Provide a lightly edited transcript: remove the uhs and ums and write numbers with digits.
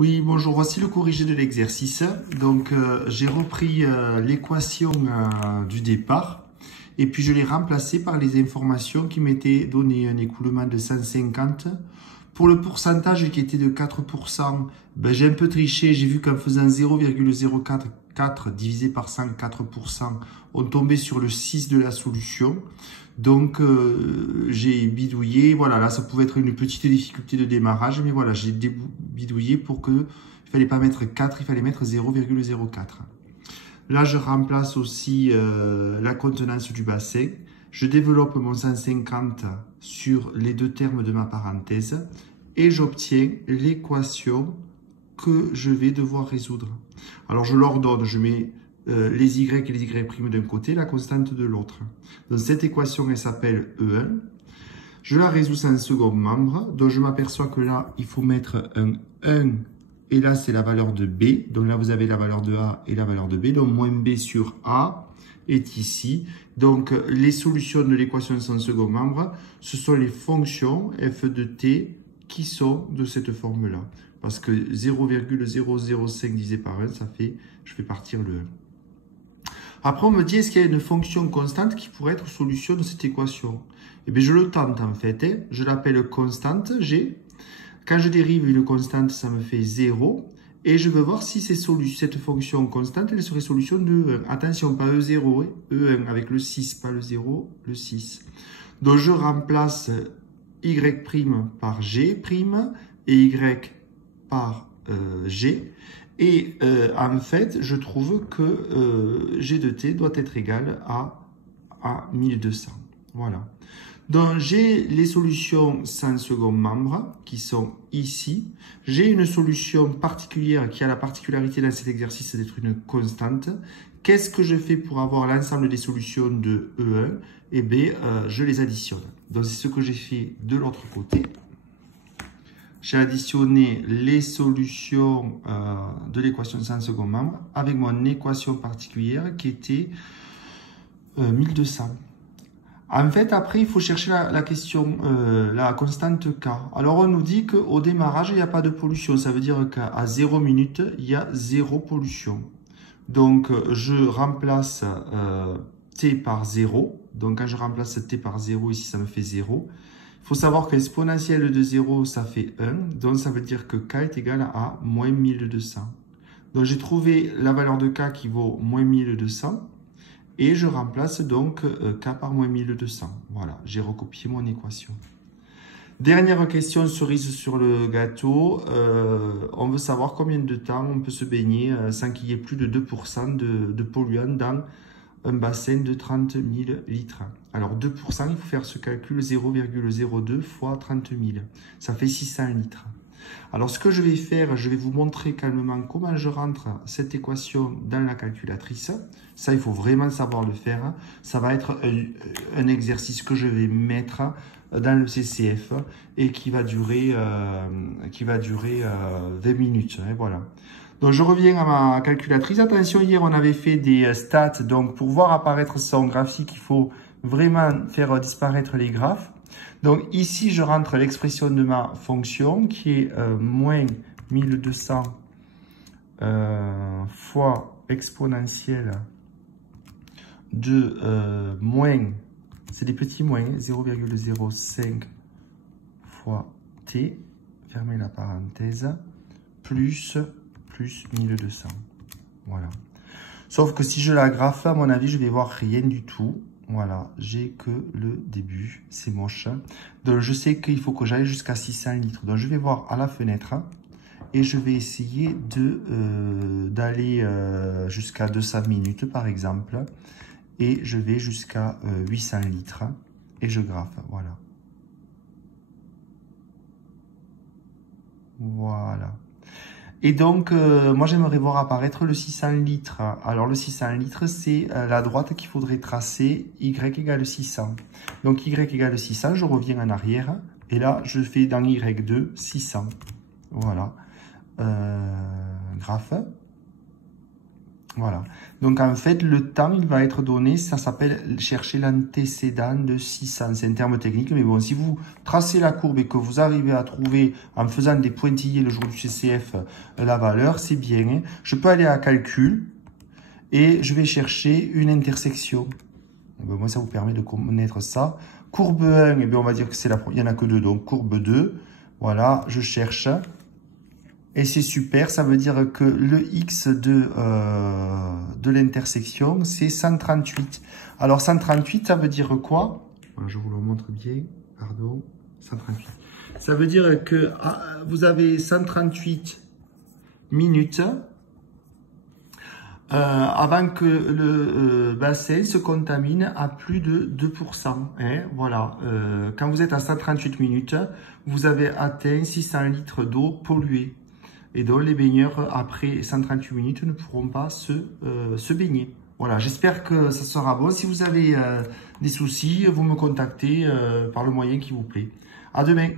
Oui, bonjour, voici le corrigé de l'exercice. Donc, j'ai repris l'équation du départ et puis je l'ai remplacé par les informations qui m'étaient données. Un écoulement de 150. Pour le pourcentage qui était de 4%, ben, j'ai un peu triché. J'ai vu qu'en faisant 0,044 divisé par 100, 4%, on tombait sur le 6 de la solution. Donc, j'ai bidouillé. Voilà, là, ça pouvait être une petite difficulté de démarrage. Mais voilà, j'ai bidouillé pour que il fallait pas mettre 4, il fallait mettre 0,04. Là, je remplace aussi la contenance du bassin. Je développe mon 150 sur les deux termes de ma parenthèse. Et j'obtiens l'équation que je vais devoir résoudre. Alors, je l'ordonne. Je mets les y et les y' d'un côté, la constante de l'autre. Donc cette équation, elle s'appelle E1. Je la résous sans second membre. Donc je m'aperçois que là, il faut mettre un 1. Et là, c'est la valeur de B. Donc là, vous avez la valeur de A et la valeur de B. Donc moins B sur A est ici. Donc les solutions de l'équation sans second membre, ce sont les fonctions f de t qui sont de cette forme-là. Parce que 0,005 divisé par 1, ça fait, je fais partir le 1. Après, on me dit, est-ce qu'il y a une fonction constante qui pourrait être solution de cette équation? Eh bien, je le tente en fait. Je l'appelle constante G. Quand je dérive une constante, ça me fait 0. Et je veux voir si cette fonction constante, elle serait solution de 1. Attention, pas E0, E1 avec le 6, pas le 0, le 6. Donc, je remplace Y' par G' et Y par G. Et en fait, je trouve que G de t doit être égal à 1200. Voilà. Donc, j'ai les solutions sans second membre qui sont ici. J'ai une solution particulière qui a la particularité dans cet exercice d'être une constante. Qu'est-ce que je fais pour avoir l'ensemble des solutions de E1? Eh bien, je les additionne. Donc, c'est ce que j'ai fait de l'autre côté. J'ai additionné les solutions de l'équation sans second membre avec mon équation particulière qui était 1200. En fait, après, il faut chercher la question, la constante K. Alors, on nous dit qu'au démarrage, il n'y a pas de pollution. Ça veut dire qu'à 0 minutes, il y a 0 pollution. Donc, je remplace T par 0. Donc, quand je remplace T par 0, ici, ça me fait 0. Il faut savoir que l'exponentielle de 0, ça fait 1. Donc, ça veut dire que K est égal à moins 1200. Donc, j'ai trouvé la valeur de K qui vaut moins 1200. Et je remplace donc K par moins 1200. Voilà, j'ai recopié mon équation. Dernière question, cerise sur le gâteau. On veut savoir combien de temps on peut se baigner sans qu'il y ait plus de 2% de polluants dans un bassin de 30 000 litres. Alors 2%, il faut faire ce calcul 0,02 fois 30 000. Ça fait 600 litres. Alors ce que je vais faire, je vais vous montrer calmement comment je rentre cette équation dans la calculatrice. Ça, il faut vraiment savoir le faire. Ça va être un exercice que je vais mettre dans le CCF et qui va durer 20 minutes. Et voilà. Donc, je reviens à ma calculatrice. Attention, hier, on avait fait des stats. Donc, pour voir apparaître son graphique, il faut vraiment faire disparaître les graphes. Donc, ici, je rentre l'expression de ma fonction qui est moins 1200 fois exponentielle de moins, c'est des petits moins, 0,05 fois t, fermez la parenthèse, plus 1200. Voilà. Sauf que si je la graphe, à mon avis, je vais voir rien du tout. Voilà, j'ai que le début, c'est moche. Donc, je sais qu'il faut que j'aille jusqu'à 600 litres. Donc, je vais voir à la fenêtre et je vais essayer d'aller jusqu'à 200 minutes, par exemple. Et je vais jusqu'à 800 litres et je graphe, voilà. Voilà. Et donc, moi, j'aimerais voir apparaître le 600 litres. Alors, le 600 litres, c'est la droite qu'il faudrait tracer, Y égale 600. Donc, Y égale 600, je reviens en arrière. Et là, je fais dans Y2, 600. Voilà. Graphe. Voilà. Donc, en fait, le temps, il va être donné. Ça s'appelle chercher l'antécédent de 600. C'est un terme technique. Mais bon, si vous tracez la courbe et que vous arrivez à trouver, en faisant des pointillés le jour du CCF, la valeur, c'est bien. Hein. Je peux aller à calcul et je vais chercher une intersection. Ben, moi, ça vous permet de connaître ça. Courbe 1, eh bien, on va dire que c'est il n'y en a que 2. Donc, courbe 2. Voilà, je cherche. Et c'est super, ça veut dire que le x de l'intersection, c'est 138. Alors 138, ça veut dire quoi? Je vous le montre bien, pardon, 138. Ça veut dire que vous avez 138 minutes avant que le bassin se contamine à plus de 2%. Hein, voilà. Quand vous êtes à 138 minutes, vous avez atteint 600 litres d'eau polluée. Et donc, les baigneurs, après 138 minutes, ne pourront pas se baigner. Voilà, j'espère que ça sera bon. Si vous avez des soucis, vous me contactez par le moyen qui vous plaît. À demain.